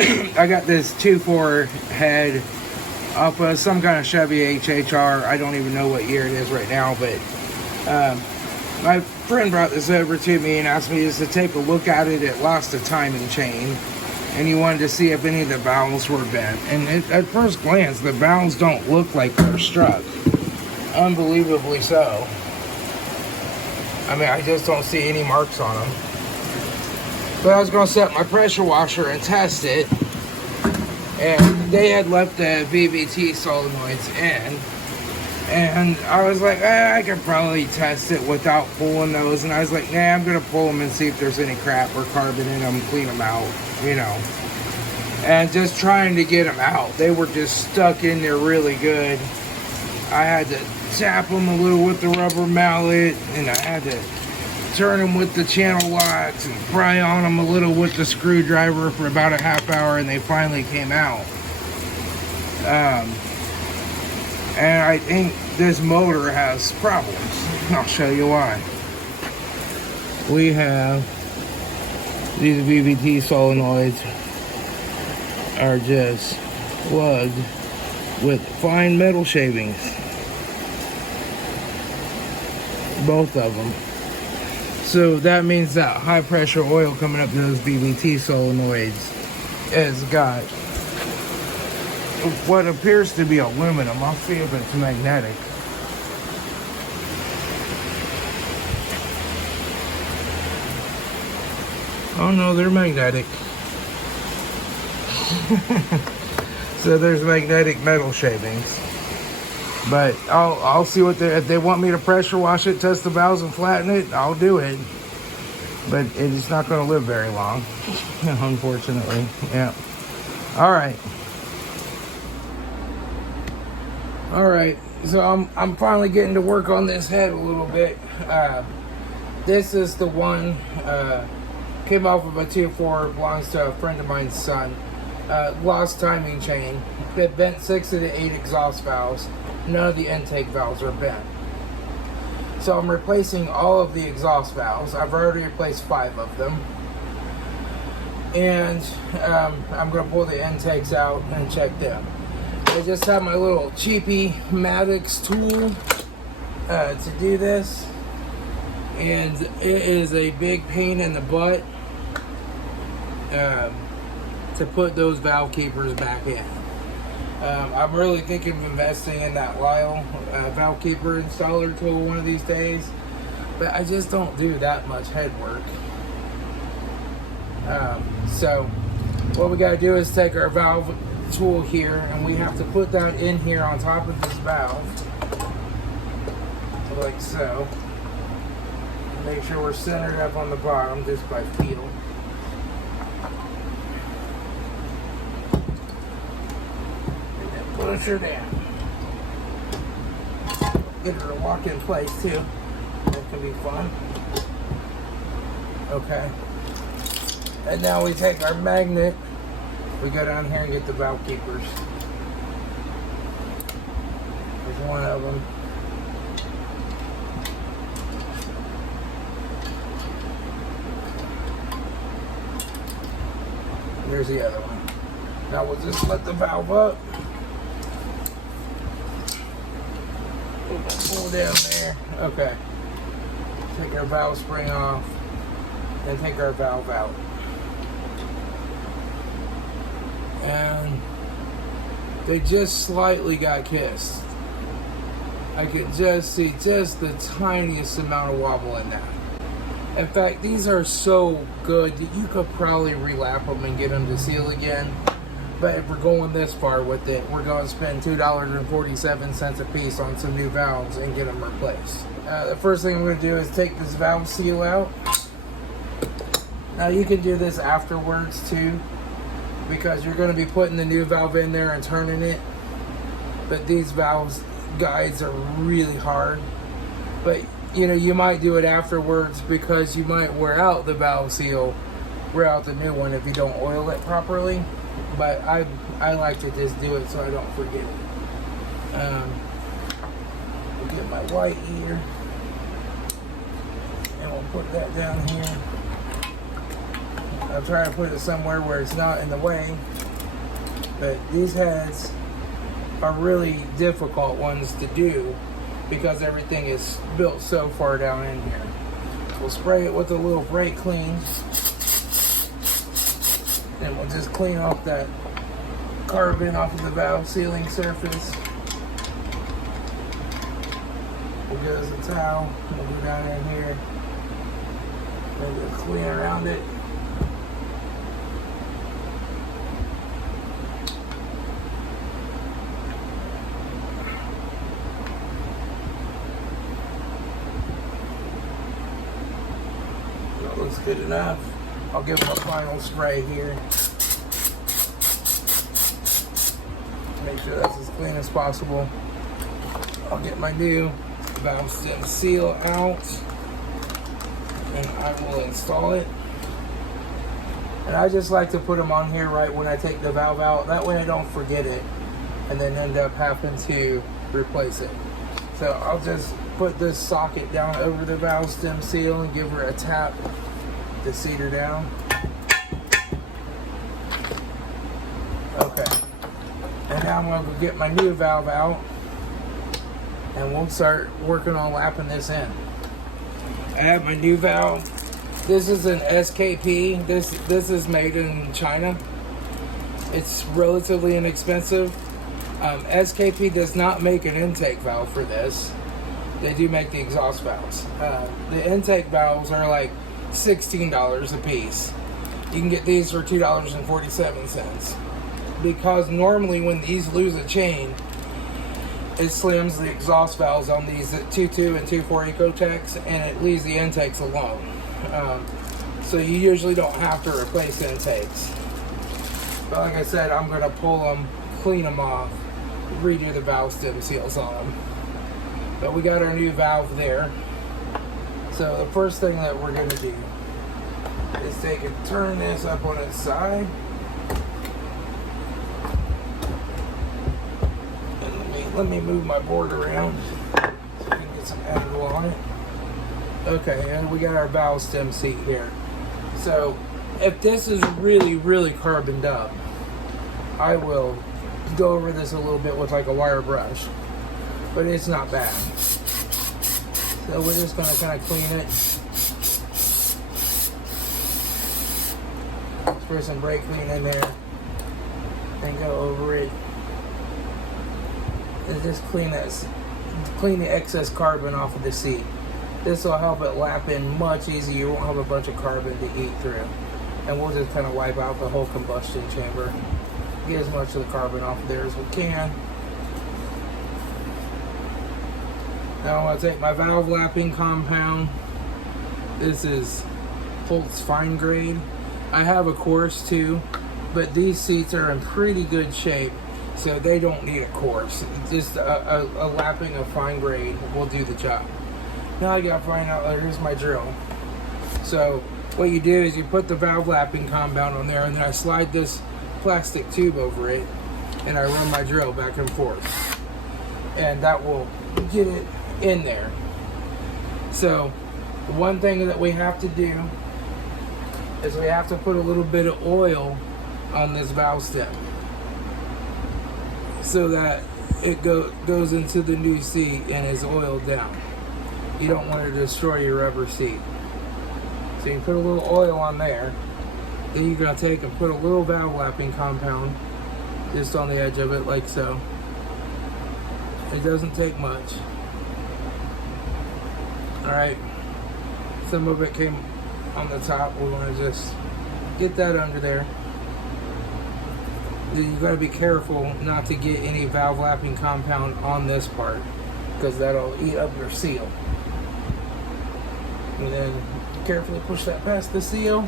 I got this 2.4 head off of some kind of Chevy HHR. I don't even know what year it is right now, but my friend brought this over to me and asked me just to take a look at it. It lost a timing chain, and he wanted to see if any of the valves were bent. And at first glance, the valves don't look like they're struck. Unbelievably so. I mean, I just don't see any marks on them. But I was going to set my pressure washer and test it, and they had left the VVT solenoids in, and I was like, I could probably test it without pulling those, and I was like, nah, I'm going to pull them and see if there's any crap or carbon in them, clean them out, you know, and just trying to get them out. They were just stuck in there really good. I had to tap them a little with the rubber mallet, and I had to turn them with the channel locks and pry on them a little with the screwdriver for about a half hour, and they finally came out. And I think this motor has problems. I'll show you why. We have these VVT solenoids are just plugged with fine metal shavings. Both of them. So that means that high pressure oil coming up to those VVT solenoids has got what appears to be aluminum. I'll see if it's magnetic. Oh no, they're magnetic. So there's magnetic metal shavings. But I'll see what if they want me to pressure wash it, test the valves and flatten it, I'll do it. But it's not going to live very long, unfortunately. Yeah. All right. So I'm finally getting to work on this head a little bit. This is the one came off of a 2.4, belongs to a friend of mine's son. Lost timing chain. It bent 6 of the 8 exhaust valves. None of the intake valves are bent. So I'm replacing all of the exhaust valves. I've already replaced 5 of them. And I'm going to pull the intakes out and check them. I just have my little cheapy Maddox tool to do this. And it is a big pain in the butt to put those valve keepers back in. I'm really thinking of investing in that Lyle valve keeper installer tool one of these days, but I just don't do that much head work. So what we got to do is take our valve tool here, and we have to put that in here on top of this valve, like so. Make sure we're centered up on the bottom just by feel. Push her down. Get her to walk in place too. That can be fun. Okay. And now we take our magnet. We go down here and get the valve keepers. There's one of them. There's the other one. Now we'll just let the valve up. Pull down there. Okay. Take our valve spring off. Then take our valve out. And they just slightly got kissed. I could just see just the tiniest amount of wobble in that. In fact, these are so good that you could probably relap them and get them to seal again. But if we're going this far with it, we're going to spend $2.47 a piece on some new valves and get them replaced. The first thing I'm going to do is take this valve seal out. Now you can do this afterwards too, because you're going to be putting the new valve in there and turning it. But these valves guides are really hard. But you know, you might do it afterwards because you might wear out the valve seal, wear out the new one if you don't oil it properly. But I like to just do it so I don't forget it. We'll get my white here, and we'll put that down here. I'll try to put it somewhere where it's not in the way. But these heads are really difficult ones to do because everything is built so far down in here. We'll spray it with a little brake clean. Then we'll just clean off that carbon off of the valve sealing surface. We'll get us a towel. We'll go down in here. We'll just clean around it. That looks good enough. I'll give them a final spray here. Make sure that's as clean as possible. I'll get my new valve stem seal out and I will install it. And I just like to put them on here right when I take the valve out. That way I don't forget it and then end up having to replace it. So I'll just put this socket down over the valve stem seal and give her a tap to seat her down. Okay. And now I'm going to go get my new valve out and we'll start working on lapping this in. I have my new valve. This is an SKP. This is made in China. It's relatively inexpensive. SKP does not make an intake valve for this. They do make the exhaust valves. The intake valves are like $16 a piece. You can get these for $2.47. Because normally when these lose a chain, it slams the exhaust valves on these 2.2 and 2.4 EcoTecs and it leaves the intakes alone. So you usually don't have to replace intakes. But like I said, I'm going to pull them, clean them off, redo the valve stem seals on them. But we got our new valve there. So the first thing that we're going to do is take and turn this up on its side. Let me move my board around so we can get some angle on it. Okay, and we got our valve stem seat here. So if this is really, really carboned up, I will go over this a little bit with like a wire brush, but it's not bad. So we're just going to kind of clean it. Spray some brake clean in there and go over it. And just clean the excess carbon off of the seat. This will help it lap in much easier. You won't have a bunch of carbon to eat through. And we'll just kind of wipe out the whole combustion chamber. Get as much of the carbon off of there as we can. Now I'm going to take my valve lapping compound. This is Holt's Fine Grade. I have a coarse too, but these seats are in pretty good shape. So they don't need a course. Just a lapping of fine grade will do the job. Now I gotta find out, here's my drill. So what you do is you put the valve lapping compound on there and then I slide this plastic tube over it and I run my drill back and forth. And that will get it in there. So one thing that we have to do is we have to put a little bit of oil on this valve stem, so that it goes into the new seat and is oiled down. You don't want to destroy your rubber seat. So you put a little oil on there. Then you're going to take and put a little valve lapping compound just on the edge of it like so. It doesn't take much. Alright. Some of it came on the top. We're going to just get that under there. You got to be careful not to get any valve lapping compound on this part because that'll eat up your seal. And then carefully push that past the seal.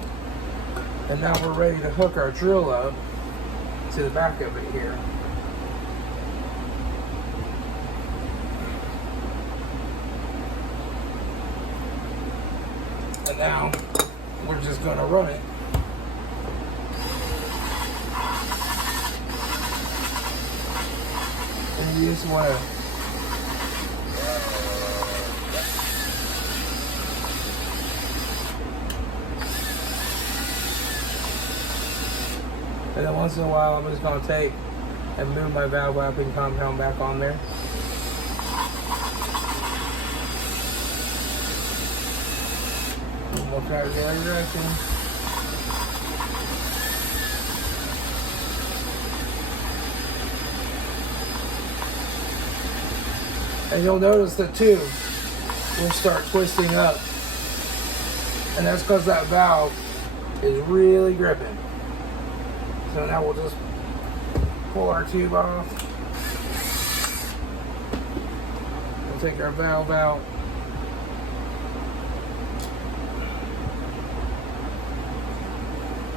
And now we're ready to hook our drill up to the back of it here. And now we're just going to run it. And you just want to And then once in a while, I'm just going to take and move my valve lapping compound back on there. And we'll try the other direction. And you'll notice the tube will start twisting up. And that's because that valve is really gripping. So now we'll just pull our tube off. We'll take our valve out.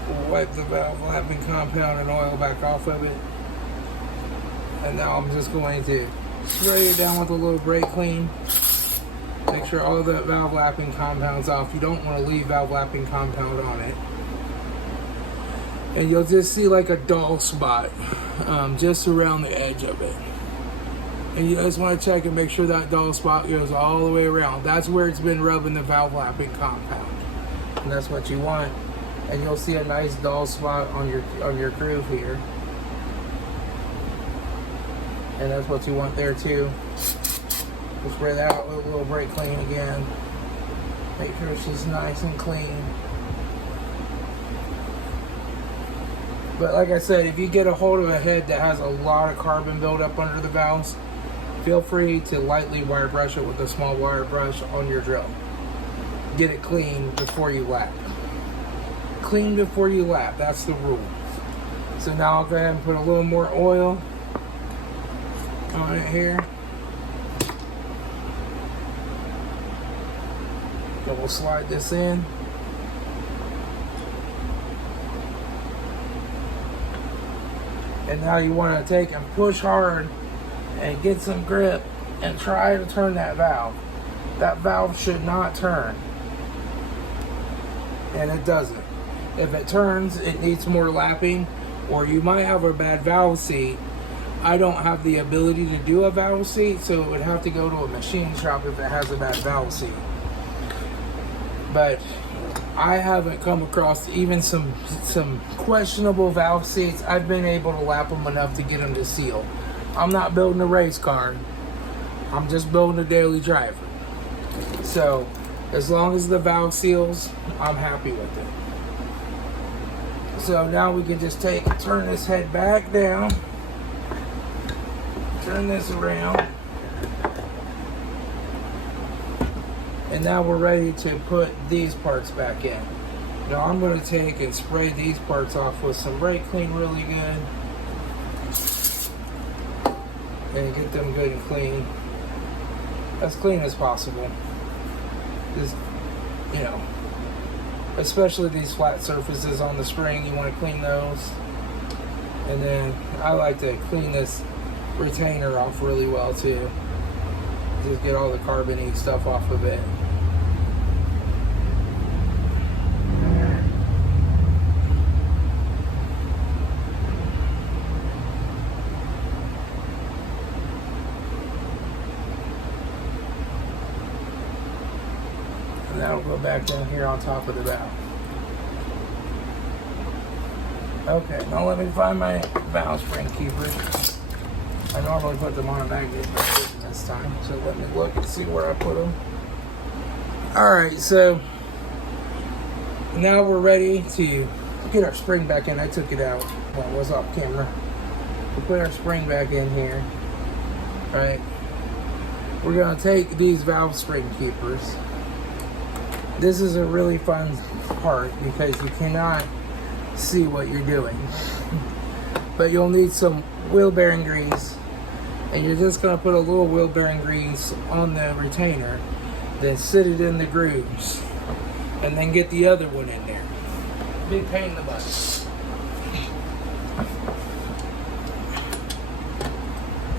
We'll wipe the valve lapping compound and oil back off of it. And now I'm just going to spray it down with a little brake clean. Make sure all of that valve lapping compound's off. You don't want to leave valve lapping compound on it. And you'll just see like a dull spot just around the edge of it. And you just want to check and make sure that dull spot goes all the way around. That's where it's been rubbing the valve lapping compound. And that's what you want. And you'll see a nice dull spot on your groove here. And that's what you want there too. We'll spray that out with a little brake clean again. Make sure it's just nice and clean. But like I said, if you get a hold of a head that has a lot of carbon buildup under the valves, feel free to lightly wire brush it with a small wire brush on your drill. Get it clean before you lap. Clean before you lap, that's the rule. So now I'll go ahead and put a little more oil on it here. So we'll slide this in. And now you want to take and push hard and get some grip and try to turn that valve. That valve should not turn. And it doesn't. If it turns, it needs more lapping, or you might have a bad valve seat. I don't have the ability to do a valve seat, so it would have to go to a machine shop if it has a bad valve seat. But I haven't come across even some questionable valve seats. I've been able to lap them enough to get them to seal. I'm not building a race car. I'm just building a daily driver. So as long as the valve seals, I'm happy with it. So now we can just turn this head back down. Turn this around. And now we're ready to put these parts back in. Now I'm going to take and spray these parts off with some brake clean really good. And get them good and clean. As clean as possible. Just, you know, especially these flat surfaces on the spring, you want to clean those. And then I like to clean this retainer off really well too. Just get all the carbon-y stuff off of it. And that'll go back down here on top of the valve. Okay, now let me find my valve spring keepers. I normally put them on a magnet, but I didn't this time. So let me look and see where I put them. Alright, so now we're ready to get our spring back in. I took it out while it was off camera. We'll put our spring back in here. Alright. We're going to take these valve spring keepers. This is a really fun part because you cannot see what you're doing. But you'll need some wheel bearing grease. And you're just going to put a little wheel bearing grease on the retainer, then sit it in the grooves, and then get the other one in there. Big pain in the butt.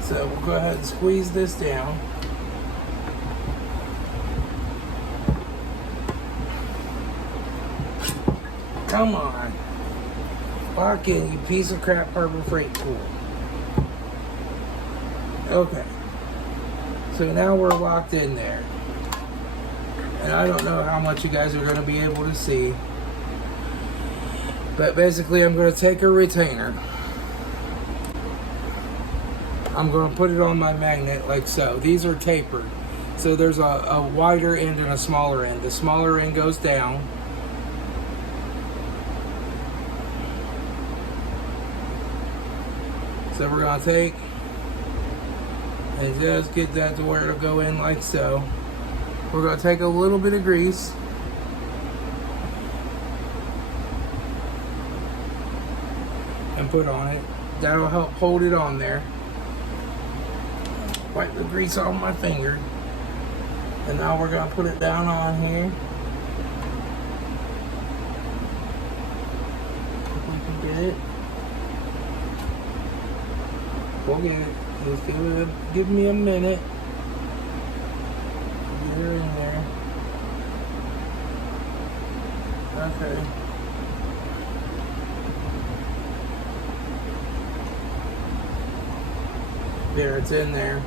So we'll go ahead and squeeze this down. Come on. Lock in, you piece of crap Harbor Freight tool. Okay, so now we're locked in there. And I don't know how much you guys are going to be able to see. But basically, I'm going to take a retainer. I'm going to put it on my magnet like so. These are tapered. So there's a wider end and a smaller end. The smaller end goes down. So we're going to take and just get that to where it'll go in like so. We're going to take a little bit of grease. And put on it. That'll help hold it on there. Wipe the grease off my finger. And now we're going to put it down on here. If we can get it. We'll get it. Just give me a minute. Get her in there. Okay. There, it's in there.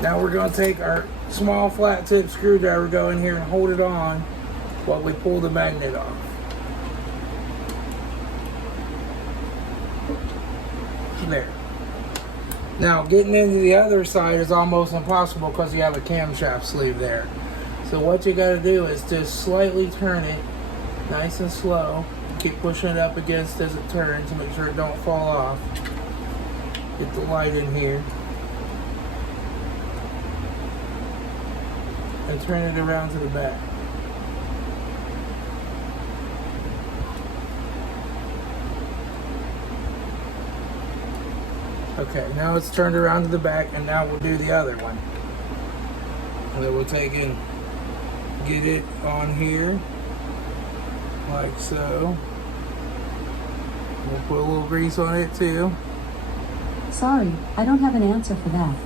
Now we're going to take our small flat tip screwdriver, go in here and hold it on while we pull the magnet off. There. Now getting into the other side is almost impossible because you have a camshaft sleeve there. So what you got to do is just slightly turn it nice and slow. Keep pushing it up against as it turns to make sure it don't fall off. Get the light in here. And turn it around to the back. Okay, now it's turned around to the back, and now we'll do the other one. And then we'll take and get it on here, like so. We'll put a little grease on it too. Sorry, I don't have an answer for that.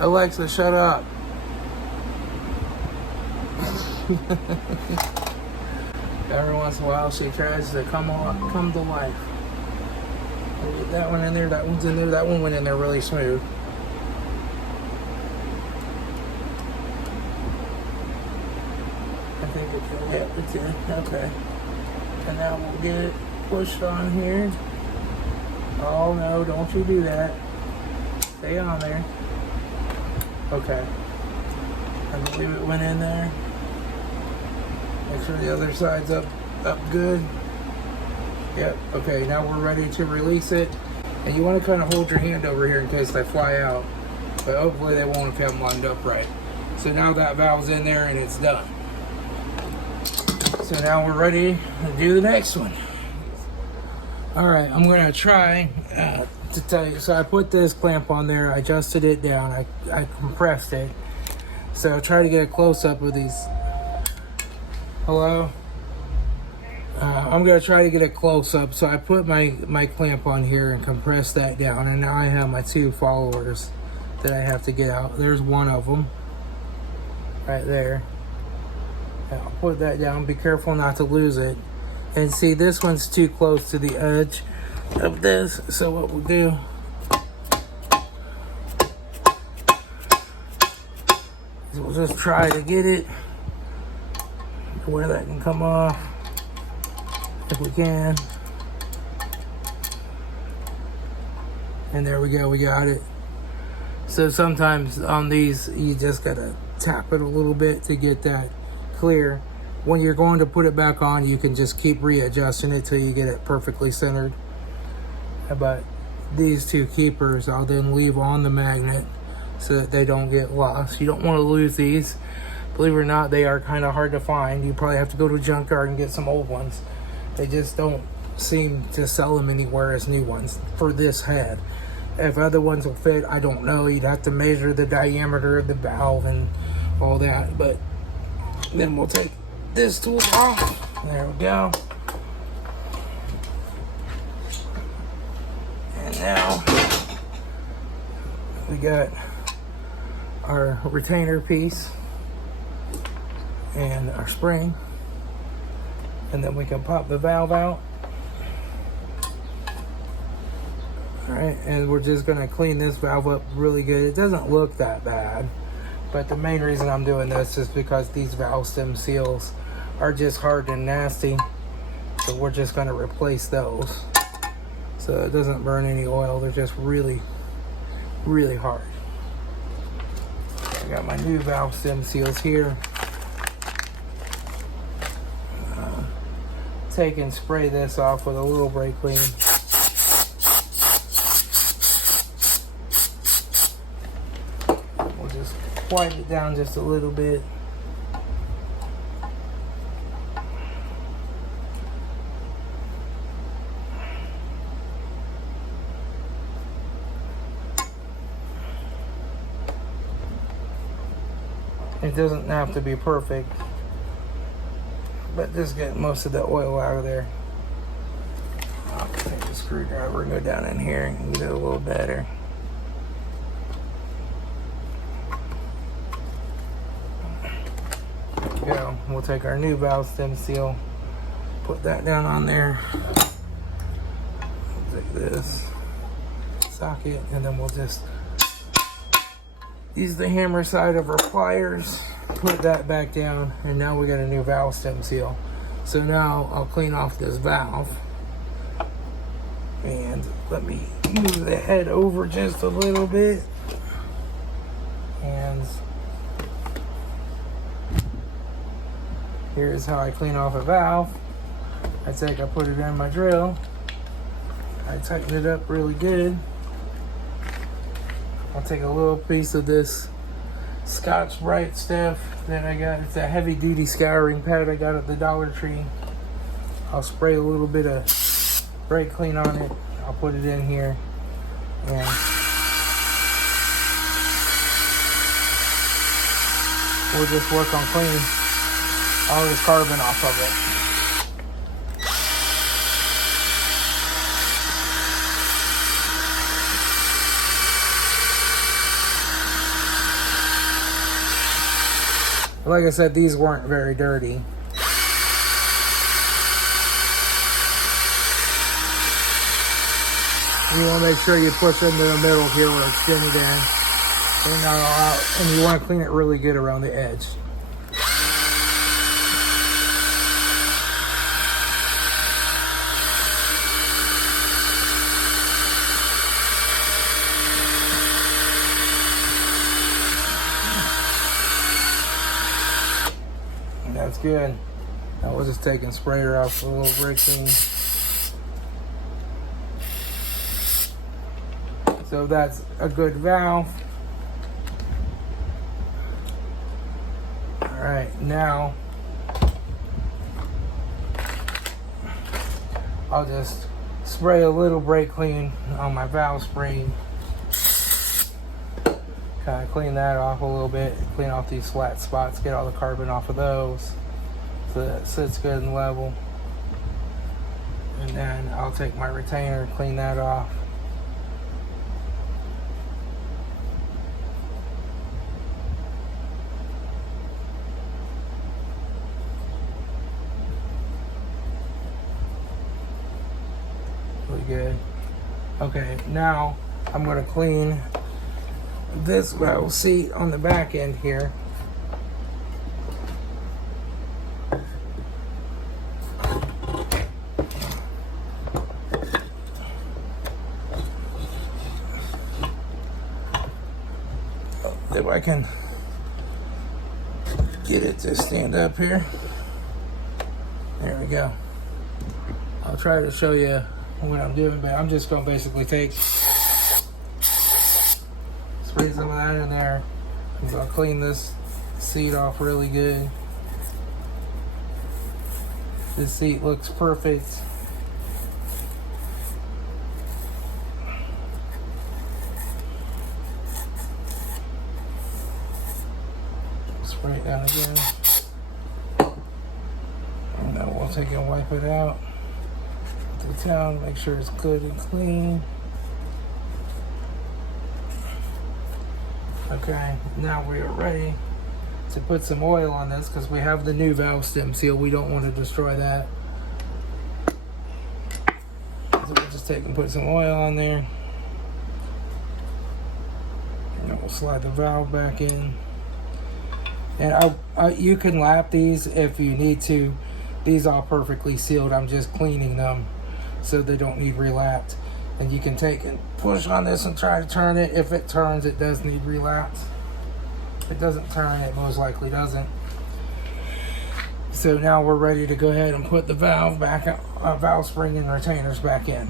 Alexa, shut up. Every once in a while she tries to come to life. We'll get that one in there, that one's in there, that one went in there really smooth. I think it's in, yep, it's in, okay. And now we'll get it pushed on here. Oh no, don't you do that. Stay on there. Okay. I believe it went in there. Make sure the other side's up good. Yep, okay, now we're ready to release it. And you want to kind of hold your hand over here in case they fly out. But hopefully they won't if you have them lined up right. So now that valve's in there and it's done. So now we're ready to do the next one. Alright, I'm going to try to tell you. So I put this clamp on there, I adjusted it down, I compressed it. So try to get a close-up of these. Hello? I'm going to try to get a close-up. So I put my clamp on here and compress that down. And now I have my two followers that I have to get out. There's one of them. Right there. And I'll put that down. Be careful not to lose it. And see, this one's too close to the edge of this. So what we'll do... is we'll just try to get it where that can come off. If we can. And there we go, we got it. So sometimes on these you just gotta tap it a little bit to get that clear. When you're going to put it back on, you can just keep readjusting it till you get it perfectly centered. But these two keepers I'll then leave on the magnet so that they don't get lost. You don't want to lose these. Believe it or not, they are kind of hard to find. You probably have to go to a junkyard and get some old ones. They just don't seem to sell them anywhere as new ones for this head. If other ones will fit, I don't know. You'd have to measure the diameter of the valve and all that. But then we'll take this tool off. There we go. And now we got our retainer piece and our spring. And then we can pop the valve out. Alright, and we're just going to clean this valve up really good. It doesn't look that bad, but the main reason I'm doing this is because these valve stem seals are just hard and nasty. So we're just going to replace those. So it doesn't burn any oil. They're just really, really hard. I got my new valve stem seals here. Take and spray this off with a little brake clean. We'll just quiet it down just a little bit. It doesn't have to be perfect, but just get most of the oil out of there. I'll take the screwdriver and go down in here and get it a little better. There we go. We'll take our new valve stem seal, put that down on there. We'll take this socket, and then we'll just use the hammer side of our pliers, put that back down, and now we got a new valve stem seal. So now I'll clean off this valve. And let me move the head over just a little bit. And here's how I clean off a valve. I put it in my drill. I tighten it up really good. I'll take a little piece of this Scotch-Brite stuff that I got. It's a heavy-duty scouring pad I got at the Dollar Tree. I'll spray a little bit of brake clean on it. I'll put it in here, and we'll just work on cleaning all this carbon off of it. Like I said, these weren't very dirty. You want to make sure you push into the middle here where it's skinny there. Clean that all out. And you want to clean it really good around the edge. And that's good. Now we're just taking sprayer off with a little brake clean. So that's a good valve. All right, now I'll just spray a little brake clean on my valve spring. Kind of clean that off a little bit, clean off these flat spots, get all the carbon off of those so that it sits good and level. And then I'll take my retainer and clean that off. Really good. Okay, now I'm going to clean this valve seat on the back end here. If I can get it to stand up here. There we go. I'll try to show you what I'm doing, but I'm just going to basically spray some of that in there. I'm going to clean this seat off really good. This seat looks perfect. Spray it down again. And then we'll take it and wipe it out with the towel, make sure it's good and clean. Okay, now we are ready to put some oil on this because we have the new valve stem seal. We don't want to destroy that. So we'll just take and put some oil on there. And then we'll slide the valve back in. And you can lap these if you need to. These are perfectly sealed. I'm just cleaning them so they don't need relapse. And you can take and push on this and try to turn it. If it turns, it does need relapse. If it doesn't turn, it most likely doesn't. So now we're ready to go ahead and put the valve back, valve spring and retainers back in.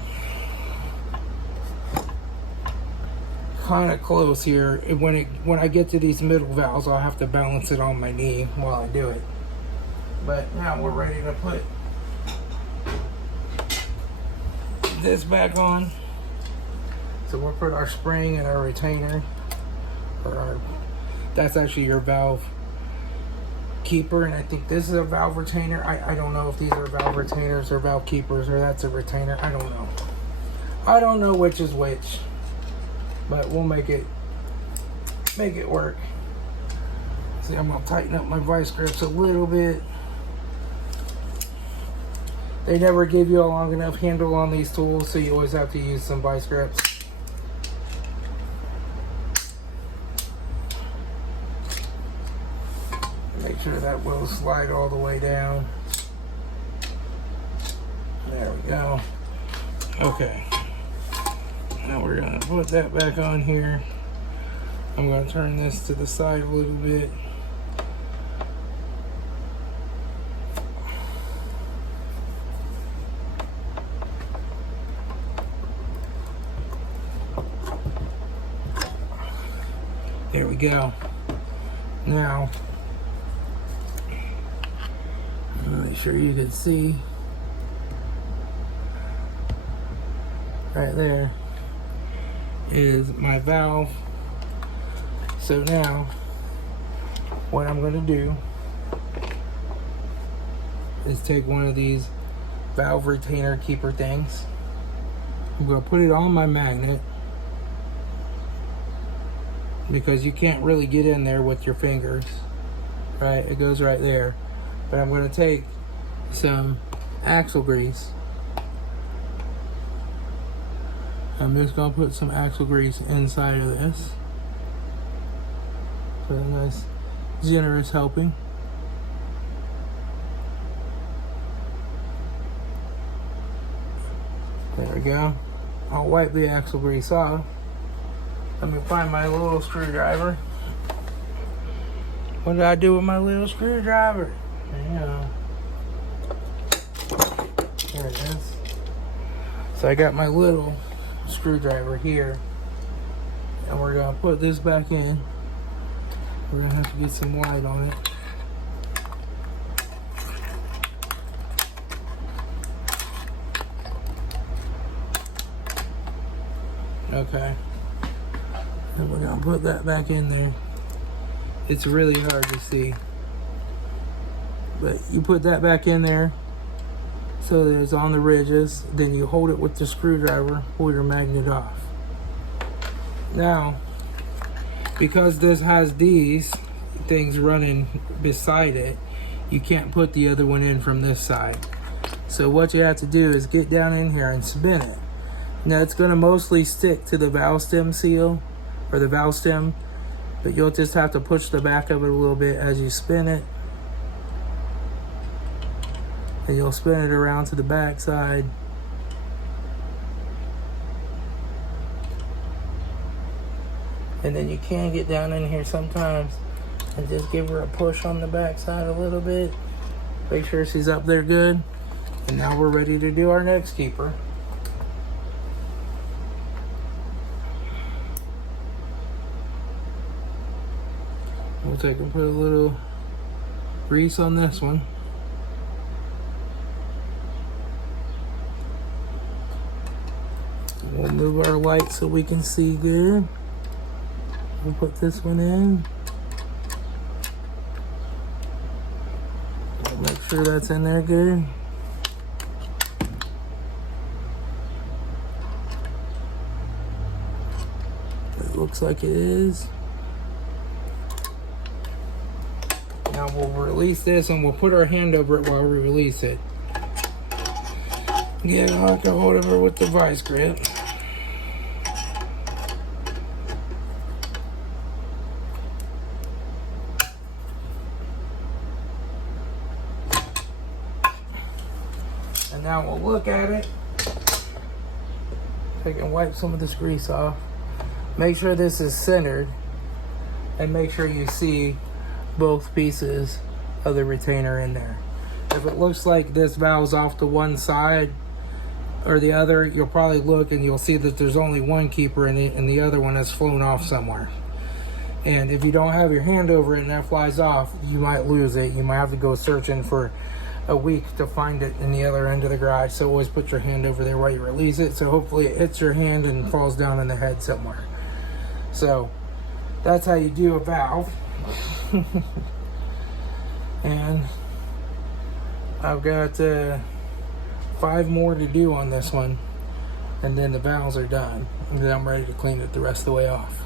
Kind of close here. When I get to these middle valves, I'll have to balance it on my knee while I do it. But now we're ready to put this back on. So we'll put our spring and our retainer, that's actually your valve keeper, and I think this is a valve retainer. I don't know if these are valve retainers or valve keepers, or that's a retainer. I don't know. I don't know which is which, but we'll make it work. See, I'm gonna tighten up my vice grips a little bit. They never give you a long enough handle on these tools, so you always have to use some vice grips. Make sure that will slide all the way down. There we go. Okay. Now we're gonna put that back on here. I'm gonna turn this to the side a little bit. There we go. Now, make sure you can see right there is my valve. So now what I'm going to do is take one of these valve retainer keeper things. I'm going to put it on my magnet, because you can't really get in there with your fingers, right? It goes right there. But I'm going to take some axle grease. I'm just going to put some axle grease inside of this for a nice generous helping. There we go. I'll wipe the axle grease off. Let me find my little screwdriver. What did I do with my little screwdriver? Yeah. There it is. So I got my little screwdriver here, and we're gonna put this back in. We're gonna have to get some light on it. Okay. And we're gonna put that back in there. It's really hard to see, but you put that back in there so that it's on the ridges. Then you hold it with the screwdriver, pull your magnet off. Now, because this has these things running beside it, you can't put the other one in from this side. So what you have to do is get down in here and spin it. Now it's going to mostly stick to the valve stem seal, or the valve stem, but you'll just have to push the back of it a little bit as you spin it, and you'll spin it around to the back side. And then you can get down in here sometimes and just give her a push on the back side a little bit. Make sure she's up there good. And now we're ready to do our next keeper. We'll take and put a little grease on this one. We'll move our light so we can see good. We'll put this one in. We'll make sure that's in there good. It looks like it is. Now we'll release this and we'll put our hand over it while we release it. Get a hold of her with the vice grip. now we'll look at it. I can wipe some of this grease off. Make sure this is centered, and make sure you see both pieces of the retainer in there. If it looks like this valve's off to one side or the other, you'll probably look and you'll see that there's only one keeper in it and the other one has flown off somewhere. And if you don't have your hand over it and that flies off, you might lose it. You might have to go searching for a week to find it in the other end of the garage. So always put your hand over there while you release it, so hopefully it hits your hand and falls down in the head somewhere. So that's how you do a valve. And I've got 5 more to do on this one, and then the valves are done, and then I'm ready to clean it the rest of the way off.